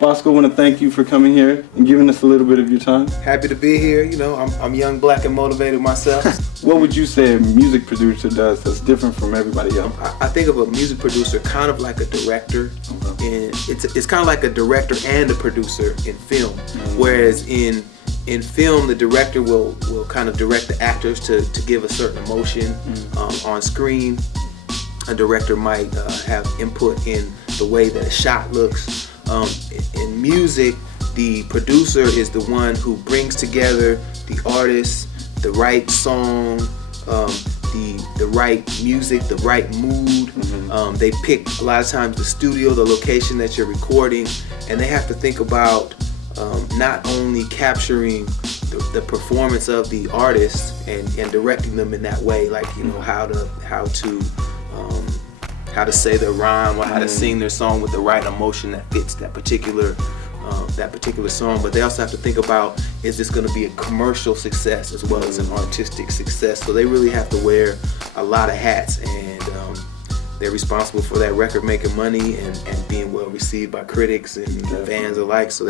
Bosko, I want to thank you for coming here and giving us a little bit of your time. Happy to be here. You know, I'm young, black, and motivated myself. What would you say a music producer does that's different from everybody else? I think of a music producer kind of like a director, and it's kind of like a director and a producer in film. Whereas in film, the director will kind of direct the actors to give a certain emotion on screen. A director might have input in the way that a shot looks. In music, the producer is the one who brings together the artist, the right song, the right music, the right mood. They pick a lot of times the studio, the location that you're recording, and they have to think about not only capturing the performance of the artist and directing them in that way, like how to say their rhyme or how to sing their song with the right emotion that fits that particular song. But they also have to think about, is this going to be a commercial success as well as an artistic success? So they really have to wear a lot of hats, and they're responsible for that record making money and being well received by critics and fans alike. So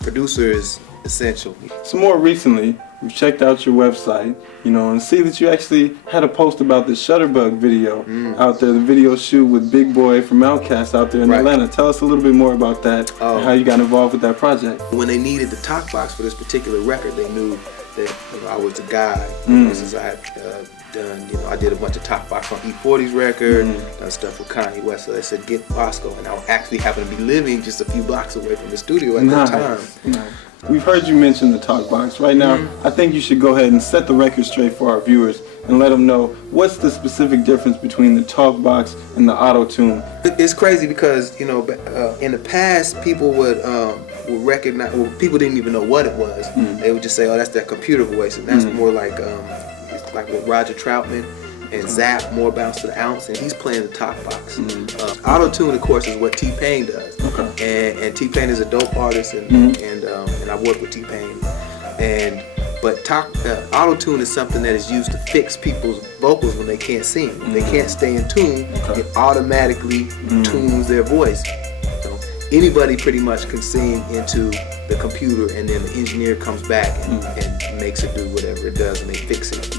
producer is essential. So more recently, we've checked out your website, and see that you actually had a post about the Shutterbug video out there, the video shoot with Big Boy from Outkast out there in Atlanta. Tell us a little bit more about that and how you got involved with that project. When they needed the talk box for this particular record, they knew that I was the guy. Since I had done, I did a bunch of talk box on E40's record, done stuff with Kanye West. So they said, get Bosko, and I actually happened to be living just a few blocks away from the studio at that time. We've heard you mention the talk box. Right now, I think you should go ahead and set the record straight for our viewers and let them know what's the specific difference between the talk box and the auto-tune. It's crazy because, in the past, people would recognize, people didn't even know what it was. They would just say, oh, that's that computer voice. And that's more like, it's like with Roger Troutman and Zap, more bounce to the ounce, and he's playing the talk box. Auto-tune, of course, is what T-Pain does. And T-Pain is a dope artist, and I work with T-Pain. But auto-tune is something that is used to fix people's vocals when they can't sing. When they can't stay in tune, it automatically tunes their voice. Anybody pretty much can sing into the computer, and then the engineer comes back and makes it do whatever it does, and they fix it.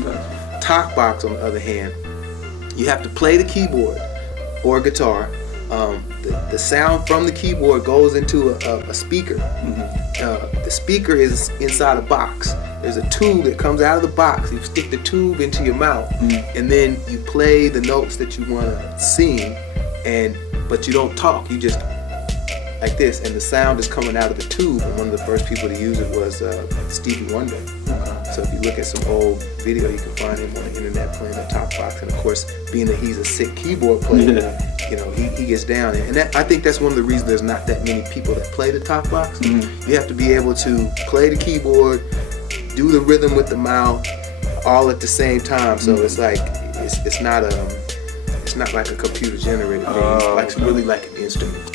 Talk box, on the other hand, you have to play the keyboard or guitar. The sound from the keyboard goes into a speaker. The speaker is inside a box. There's a tube that comes out of the box. You stick the tube into your mouth, and then you play the notes that you want to sing, but you don't talk. You just like this, and the sound is coming out of the tube. And one of the first people to use it was Stevie Wonder. So if you look at some old video, you can find him on the internet playing the talk box. And of course, being that he's a sick keyboard player, he gets down. And I think that's one of the reasons there's not that many people that play the talk box. You have to be able to play the keyboard, do the rhythm with the mouth, all at the same time. So it's like it's not like a computer generated thing. It's really like an instrument.